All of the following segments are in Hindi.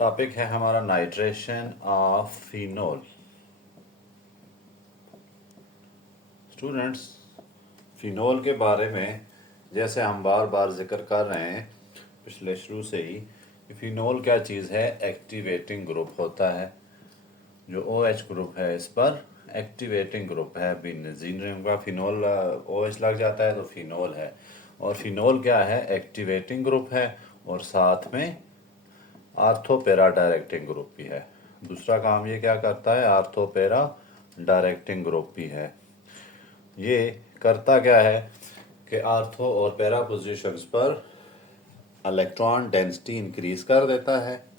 टॉपिक है हमारा nitration of phenol. Students, phenol के बारे में जैसे हम बार बार जिक्र कर रहे हैं पिछले शुरू से ही कि फिनोल क्या चीज़ है, एक्टिवेटिंग ग्रुप होता है। जो OH ग्रुप है इस पर एक्टिवेटिंग ग्रुप है। बेंजीन रिंग का फिनोल OH लग जाता है तो फिनोल है। और फिनोल क्या है, एक्टिवेटिंग ग्रुप है और साथ में आर्थोपेरा डायरेक्टिंग ग्रुप भी है। दूसरा काम ये क्या करता है, आर्थोपेरा डायरेक्टिंग ग्रुप भी है। ये करता क्या है कि आर्थो और पैरा पोजीशंस पर इलेक्ट्रॉन डेंसिटी इंक्रीज कर देता है।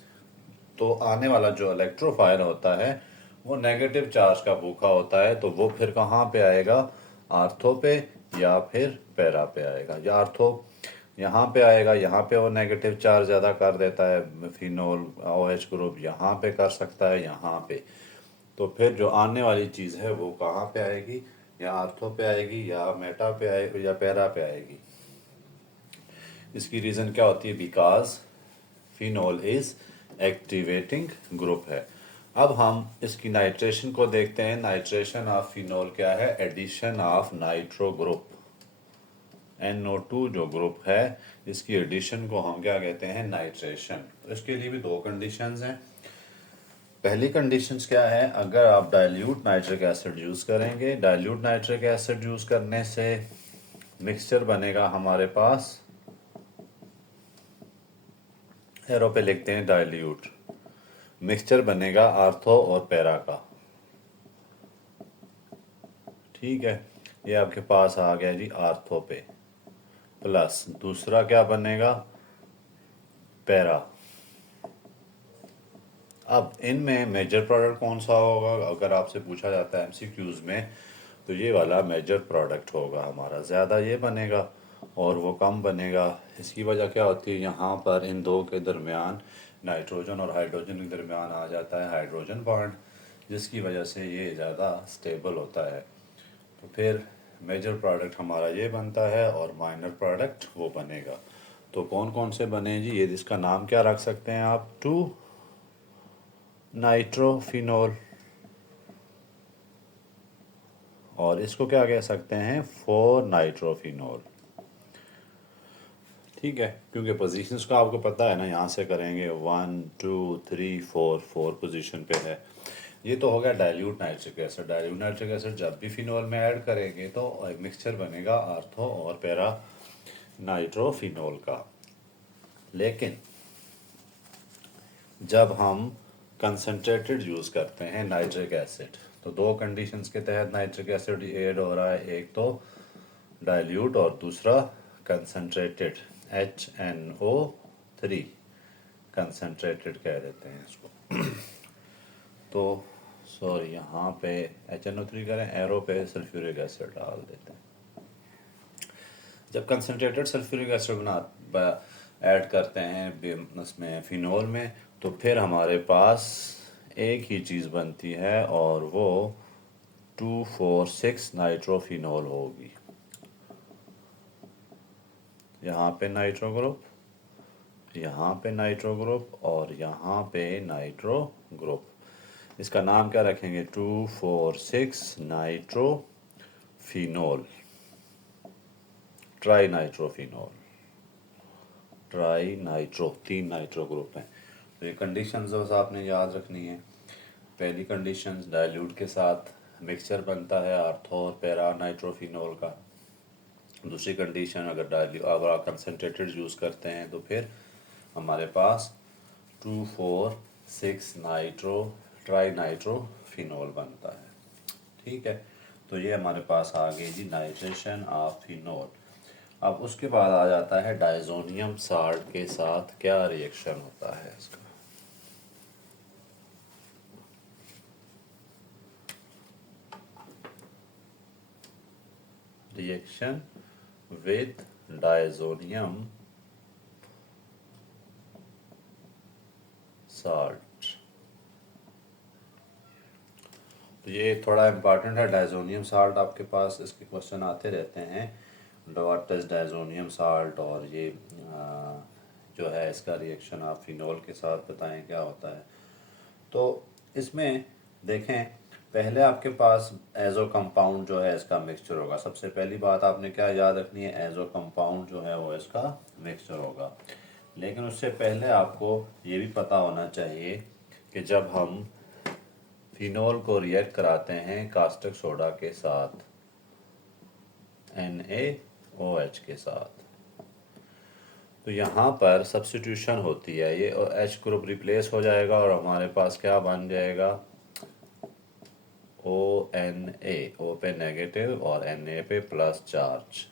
तो आने वाला जो इलेक्ट्रोफाइल होता है वो नेगेटिव चार्ज का भूखा होता है, तो वो फिर कहाँ पे आएगा, आर्थो पे या फिर पैरा पे आएगा। या आर्थो यहाँ पे आएगा, यहाँ पे वो नेगेटिव चार्ज ज़्यादा कर देता है, फिनोल OH ग्रुप यहाँ पे कर सकता है, यहाँ पे। तो फिर जो आने वाली चीज़ है वो कहाँ पे आएगी, या आर्थो पे आएगी या मेटा पे आएगी या पैरा पे आएगी। इसकी रीज़न क्या होती है, because phenol is activating group है। अब हम इसकी नाइट्रेशन को देखते हैं। नाइट्रेशन ऑफ फिनोल क्या है, addition of nitro group. NO2 जो ग्रुप है इसकी एडिशन को हम क्या कहते हैं, नाइट्रेशन। तो इसके लिए भी दो कंडीशंस हैं। पहली कंडीशंस क्या है, अगर आप डाइल्यूट नाइट्रिक एसिड यूज़ करेंगे, डाइल्यूट नाइट्रिक एसिड यूज़ करने से मिक्सचर बनेगा हमारे पास, एरो पे लिखते हैं डाइल्यूट, मिक्सचर बनेगा आर्थो और पैरा का। ठीक है, ये आपके पास आ गया जी आर्थो पे, प्लस दूसरा क्या बनेगा, पैरा। अब इनमें मेजर प्रोडक्ट कौन सा होगा, अगर आपसे पूछा जाता है MCQs में, तो ये वाला मेजर प्रोडक्ट होगा हमारा। ज़्यादा ये बनेगा और वो कम बनेगा। इसकी वजह क्या होती है, यहाँ पर इन दो के दरमियान नाइट्रोजन और हाइड्रोजन के दरमियान आ जाता है हाइड्रोजन बॉन्ड, जिसकी वजह से ये ज़्यादा स्टेबल होता है। तो फिर मेजर प्रोडक्ट हमारा ये बनता है और माइनर प्रोडक्ट वो बनेगा। तो कौन कौन से बने जी, ये इसका नाम क्या रख सकते हैं आप, 2 नाइट्रोफिनोल, और इसको क्या कह सकते हैं, 4 नाइट्रोफिनोल। ठीक है, क्योंकि पोजीशंस का आपको पता है ना, यहाँ से करेंगे 1 2 3 4, 4 पोजीशन पे है। ये तो हो गया dilute nitric acid. Dilute nitric acid जब भी फिनोल में ऐड करेंगे तो एक मिक्सचर बनेगा आर्थो और पैरा नाइट्रोफिनोल का। लेकिन जब हम कंसनट्रेटेड यूज़ करते हैं नाइट्रिक एसिड, तो दो कंडीशंस के तहत नाइट्रिक एसिड ऐड हो रहा है, एक तो डाइल्यूट और दूसरा कंसनट्रेटेड, HNO3 कंसनट्रेटेड कह देते हैं इसको। तो सॉरी, यहाँ पे HNO3 करें, एरो पे सल्फ्यूरिक एसिड डाल देते हैं। जब कंसनट्रेटेड सल्फ्यूरिक एसिड बना ऐड करते हैं उसमें फिनोल में, तो फिर हमारे पास एक ही चीज़ बनती है और वो 2,4,6 नाइट्रोफिनोल होगी। यहाँ पे नाइट्रो ग्रुप, यहाँ पे नाइट्रो ग्रुप और यहाँ पे नाइट्रो ग्रुप। इसका नाम क्या रखेंगे, 2,4,6 nitrophenol, try nitrophenol, tri nitro, 3 nitro group हैं। तो ये कंडीशंस बस आपने याद रखनी है। पहली कंडीशन, डाइल्यूट के साथ मिक्सचर बनता है आर्थो और पैरा नाइट्रोफिनोल का। दूसरी कंडीशन, अगर आप कंसनट्रेटेड यूज़ करते हैं तो फिर हमारे पास 2,4,6 ट्राई नाइट्रोफिनोल बनता है। ठीक है, तो ये हमारे पास आ गई जी नाइट्रेशन ऑफ फिनोल। अब उसके बाद आ जाता है डाइजोनियम साल्ट के साथ क्या रिएक्शन होता है इसका। रिएक्शन विद डाइजोनियम साल्ट, तो ये थोड़ा इम्पॉर्टेंट है। डाइजोनियम साल्ट आपके पास इसके क्वेश्चन आते रहते हैं, व्हाट इज डाइजोनियम साल्ट, और जो है इसका रिएक्शन आप फिनोल के साथ बताएं क्या होता है। तो इसमें देखें, पहले आपके पास एजो कंपाउंड जो है इसका मिक्सचर होगा। सबसे पहली बात आपने क्या याद रखनी है, एजो कंपाउंड जो है वो इसका मिक्सचर होगा। लेकिन उससे पहले आपको ये भी पता होना चाहिए कि जब हम फिनोल को रिएक्ट कराते हैं कास्टिक सोडा के साथ, NaOH के साथ, तो यहाँ पर सब्स्टिट्यूशन होती है, ये H ग्रुप रिप्लेस हो जाएगा और हमारे पास क्या बन जाएगा, ONa, O पे नेगेटिव और Na पे प्लस चार्ज।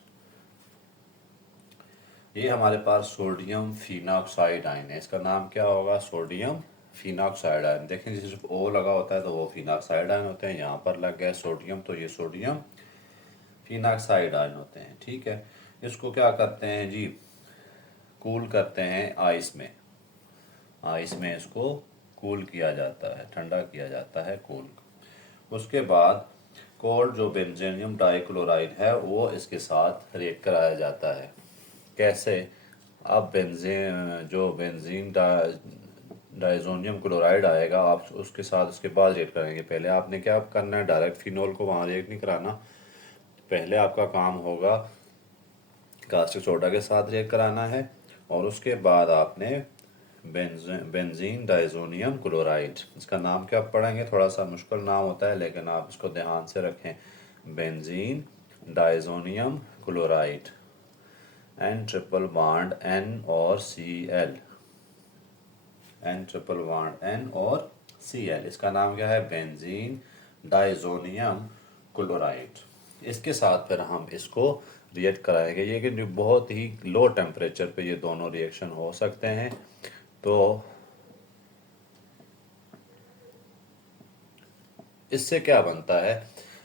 ये हमारे पास सोडियम फिनॉक्साइड आयन है, इसका नाम क्या होगा, सोडियम फिनॉक्साइड आयन। देखें जिस O लगा होता है तो वो फिनॉक्साइड आयन होते हैं, यहाँ पर लग गया सोडियम तो ये सोडियम फिनॉक्साइड आयन होते हैं। ठीक है, इसको क्या करते हैं जी, कूल करते हैं आइस में। आइस में इसको कूल किया जाता है, ठंडा किया जाता है, कूल। उसके बाद कोल्ड जो बेंजीनियम डाइक्लोराइड है वो इसके साथ रिएक्ट कराया जाता है। कैसे, अब बेंजीन डाइजोनियम क्लोराइड आएगा, आप उसके साथ उसके बाद रिएक्ट करेंगे। पहले आपने क्या करना है, डायरेक्ट फिनोल को वहाँ रिएक्ट नहीं कराना। पहले आपका काम होगा कास्टिक सोडा के साथ रिएक्ट कराना है और उसके बाद आपने बेंजीन डाइजोनियम क्लोराइड, इसका नाम क्या पढ़ेंगे, थोड़ा सा मुश्किल नाम होता है लेकिन आप इसको ध्यान से रखें, benzene diazonium chloride, N triple bond N और Cl, N triple bond N और Cl, इसका नाम क्या है, बेंजीन डाइजोनियम क्लोराइड। इसके साथ फिर हम इसको रिएक्ट कराएंगे। ये कि बहुत ही लो टेम्परेचर पे ये दोनों रिएक्शन हो सकते हैं। तो इससे क्या बनता है,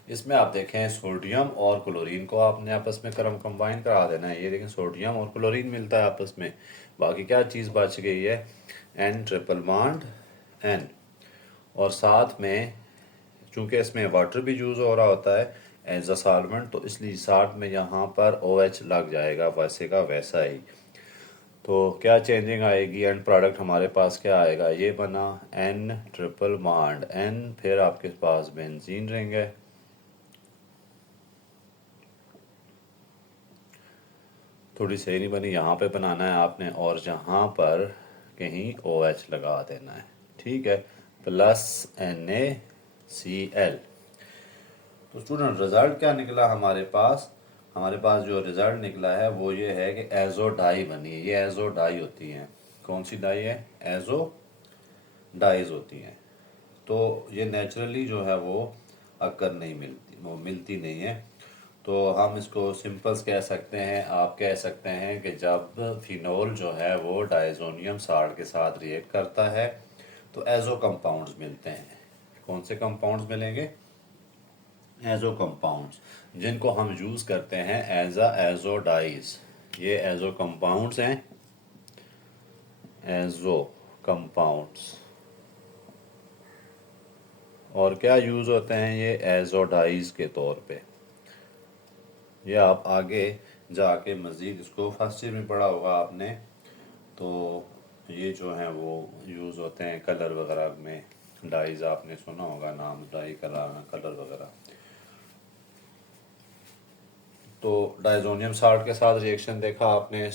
इसमें आप देखें सोडियम और क्लोरीन को आपने आपस में कंबाइन करा देना है। ये लेकिन सोडियम और क्लोरीन मिलता है आपस में, बाकी क्या चीज़ बच गई है, N ट्रिपल बॉन्ड N, और साथ में चूंकि इसमें वाटर भी यूज़ हो रहा होता है एज अ सॉल्वेंट, तो इसलिए साथ में यहाँ पर OH लग जाएगा, वैसे का वैसा ही। तो क्या चेंजिंग आएगी, एंड प्रोडक्ट हमारे पास क्या आएगा, ये बना N ट्रिपल बॉन्ड N, फिर आपके पास बेंजीन रहेंगे, थोड़ी सही नहीं बनी, यहाँ पे बनाना है आपने और यहाँ पर कहीं OH लगा देना है। ठीक है, प्लस NaCl। तो स्टूडेंट रिजल्ट क्या निकला हमारे पास, हमारे पास जो रिजल्ट निकला है वो ये है कि एजो डाई बनी है। ये एजो डाई होती हैं, कौन सी डाई है, एजो डाइज होती हैं। तो ये नेचुरली जो है वो अक्कर नहीं मिलती, वो मिलती नहीं है। तो हम इसको सिंपल्स कह सकते हैं, आप कह सकते हैं कि जब फिनोल जो है वो डाइजोनियम साल्ट के साथ रिएक्ट करता है तो एजो कंपाउंड्स मिलते हैं। कौन से कंपाउंड्स मिलेंगे, एजो कंपाउंड्स, जिनको हम यूज़ करते हैं एज अ एजो डाइज। ये एजो कंपाउंड्स हैं, एजो कंपाउंड्स, और क्या यूज़ होते हैं ये एजो डाइज के तौर पे। ये आप आगे जाके मज़ीद इसको फर्स्ट ईयर में पढ़ा होगा आपने, तो ये जो हैं वो यूज़ होते हैं कलर वगैरह में, डाइज आपने सुना होगा नाम, डाई कलर वगैरह। तो डाइजोनियम साल्ट के साथ रिएक्शन देखा आपने,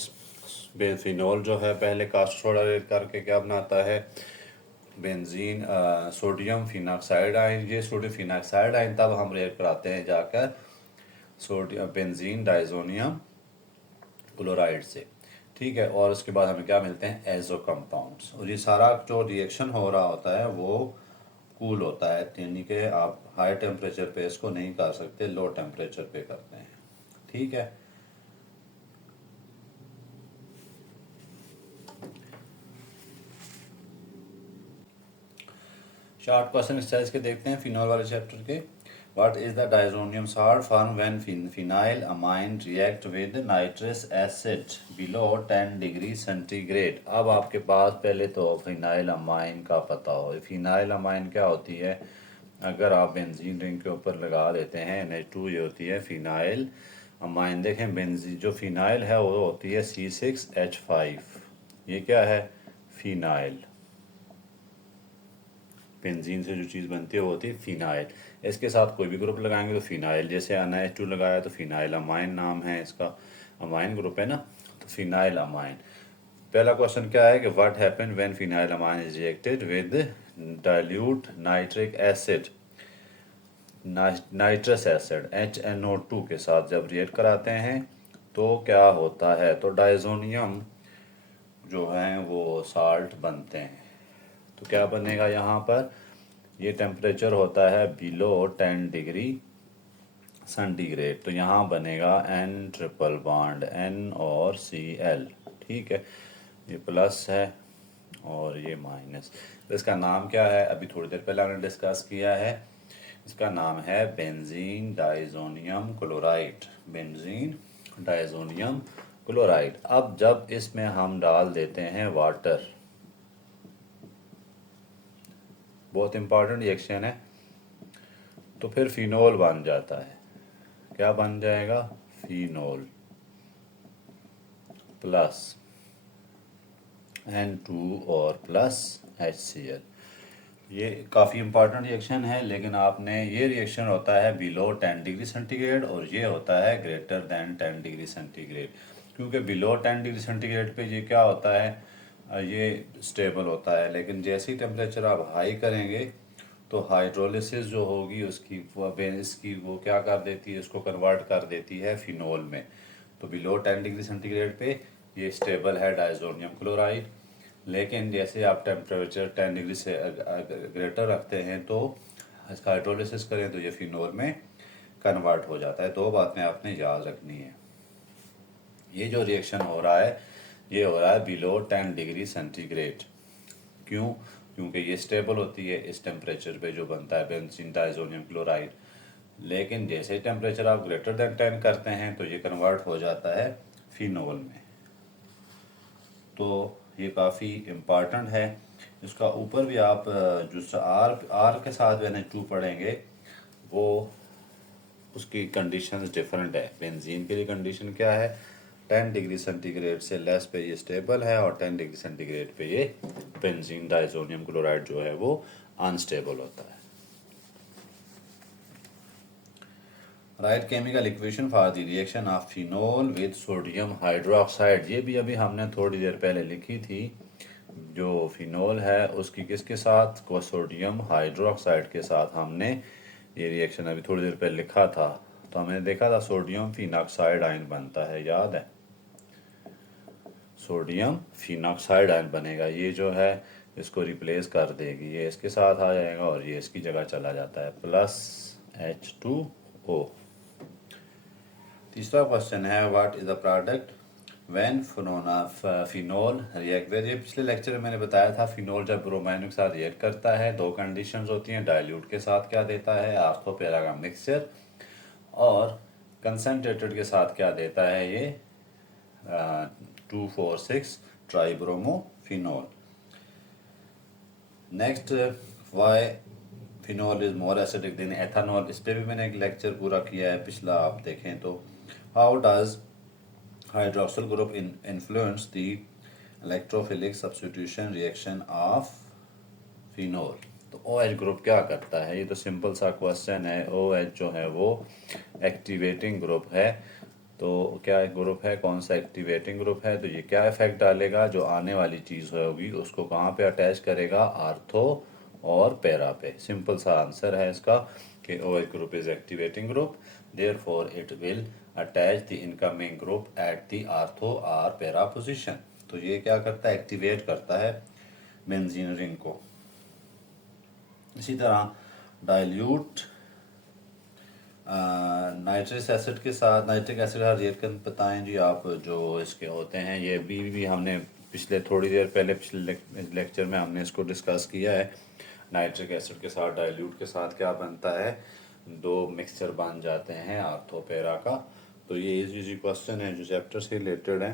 बेंजीनोल जो है पहले कास्टिक सोडा रिएक्ट करके क्या बनाता है, बेंजीन सोडियम फिनॉक्साइड आयन, ये सोडियम फिनॉक्साइड आयन तब हम रिएक्ट कराते हैं जाकर सोडियम बेंजीन डाइजोनियम क्लोराइड से। ठीक है, और उसके बाद हमें क्या मिलते हैं, एजो कंपाउंड्स। और ये सारा जो रिएक्शन हो रहा होता है वो कूल होता है, यानी कि आप हाई टेम्परेचर पे इसको नहीं कर सकते, लो टेम्परेचर पे करते हैं। ठीक है, शॉर्ट क्वेश्चन एक्सरसाइज के देखते हैं फिनॉल वाले चैप्टर के। What is the diazonium salt form when phenyl amine react with nitrous acid below 10 degree centigrade. अब आपके पास पहले तो फिनाइल अमाइन का पता हो, फिनाइल अमाइन क्या होती है, अगर आप बेंजीन रिंग के ऊपर लगा देते हैं NH2, ये होती है फिनाइल अमाइन। देखें बेंजीन जो फिनाइल है वो होती है C6H5, ये क्या है, फिनाइल। बेंजीन से जो चीज़ बनती है वो होती है फिनाइल। इसके साथ कोई भी ग्रुप लगाएंगे तो फिनाइल, जैसे NH2 लगाया तो फिनाइल अमाइन नाम है इसका, अमाइन ग्रुप है ना, तो फिनाइल अमाइन। पहला क्वेश्चन क्या है कि what happen when phenyl amine is reacted with dilute nitric acid, nitrous acid HNO2 के साथ जब रिएक्ट कराते हैं तो क्या होता है, तो डाइजोनियम जो हैं वो साल्ट बनते हैं। तो क्या बनेगा यहाँ पर, ये टेम्परेचर होता है बिलो 10 डिग्री सेंटीग्रेड, तो यहाँ बनेगा N ट्रिपल बॉन्ड N और Cl, ठीक है, ये प्लस है और ये माइनस। तो इसका नाम क्या है, अभी थोड़ी देर पहले हमने डिस्कस किया है, इसका नाम है benzene diazonium chloride, benzene diazonium chloride. अब जब इसमें हम डाल देते हैं वाटर, बहुत इंपॉर्टेंट रिएक्शन है, तो फिर फिनोल बन जाता है। क्या बन जाएगा, फिनोल प्लस N2 और प्लस HCl। ये काफ़ी इंपॉर्टेंट रिएक्शन है, लेकिन आपने, ये रिएक्शन होता है बिलो 10 डिग्री सेंटीग्रेड और ये होता है ग्रेटर दैन 10 डिग्री सेंटीग्रेड। क्योंकि बिलो 10 डिग्री सेंटीग्रेड पे ये क्या होता है, ये स्टेबल होता है, लेकिन जैसे ही टेम्परेचर आप हाई करेंगे तो हाइड्रोलिसिस जो होगी उसकी इसकी वो क्या कर देती है, इसको कन्वर्ट कर देती है फिनोल में। तो बिलो 10 डिग्री सेंटीग्रेड पे ये स्टेबल है डाइजोनियम क्लोराइड, लेकिन जैसे आप टेम्परेचर 10 डिग्री से ग्रेटर रखते हैं तो इसका हाइड्रोलिसिस करें तो ये फिनोल में कन्वर्ट हो जाता है। दो बातें आपने याद रखनी है। ये जो रिएक्शन हो रहा है ये हो रहा है बिलो 10 डिग्री सेंटीग्रेड। क्यों, क्योंकि ये स्टेबल होती है इस टेम्परेचर पे जो बनता है बेंजीन डाइजोनियम क्लोराइड, लेकिन जैसे ही टेम्परेचर आप ग्रेटर देन 10 करते हैं तो ये कन्वर्ट हो जाता है फिनोल में। तो ये काफ़ी इम्पॉर्टेंट है। इसका ऊपर भी आप जो आर के साथ NH2 पढ़ेंगे वो उसकी कंडीशंस डिफरेंट है। बेंजीन के लिए कंडीशन क्या है, 10 डिग्री सेंटीग्रेड से लेस पे ये स्टेबल है और 10 डिग्री सेंटीग्रेड पे ये बेंजीन डाइजोनियम क्लोराइड जो है वो अनस्टेबल होता है। Right chemical equation for the reaction of phenol with sodium hydroxide, ये भी अभी हमने थोड़ी देर पहले लिखी थी। जो फिनोल है उसकी किसके साथ, को सोडियम हाइड्रोक्साइड के साथ हमने ये रिएक्शन अभी थोड़ी देर पहले लिखा था। तो हमने देखा था सोडियम फिनॉक्साइड आयन बनता है, याद है, सोडियम फिनॉक्साइड आयन बनेगा। ये जो है इसको रिप्लेस कर देगी, ये इसके साथ आ जाएगा और ये इसकी जगह चला जाता है, प्लस H2O। तीसरा क्वेश्चन है what is the product when phenol react with, ये पिछले लेक्चर में मैंने बताया था, फिनोल जब ब्रोमाइन के साथ रिएक्ट करता है दो कंडीशंस होती हैं, डाइल्यूट के साथ क्या देता है, आर्थो पैरा का मिक्सचर, और कंसनट्रेटेड के साथ क्या देता है, ये 2,4,6 tribromophenol. Next, why phenol is more acidic than ethanol, इस पर भी मैंने एक लेक्चर पूरा किया है पिछला, आप देखें तो। How does hydroxyl group influence the electrophilic substitution reaction of phenol. तो OH ग्रुप क्या करता है, ये तो सिंपल सा क्वेश्चन है। OH जो है वो एक्टिवेटिंग ग्रुप है, तो क्या ग्रुप है, कौन सा एक्टिवेटिंग ग्रुप है, तो ये क्या इफेक्ट डालेगा, जो आने वाली चीज़ होगी उसको कहाँ पे अटैच करेगा, आर्थो और पैरा पे। सिंपल सा आंसर है इसका कि OH group is activating group, therefore it will attach the incoming group at the ortho और पैरा पोजीशन। तो ये क्या करता है, एक्टिवेट करता है बेंजीन रिंग को। इसी तरह डाइल्यूट नाइट्रिक एसिड के साथ, नाइट्रिक एसिड का रिएक्शन बताएं जी आप, जो इसके होते हैं, ये भी हमने पिछले थोड़ी देर पहले पिछले लेक्चर में हमने इसको डिस्कस किया है। नाइट्रिक एसिड के साथ डाइल्यूट के साथ क्या बनता है, दो मिक्सचर बन जाते हैं आर्थो पैरा का। तो ये इजी क्वेश्चन है जो चैप्टर से रिलेटेड है।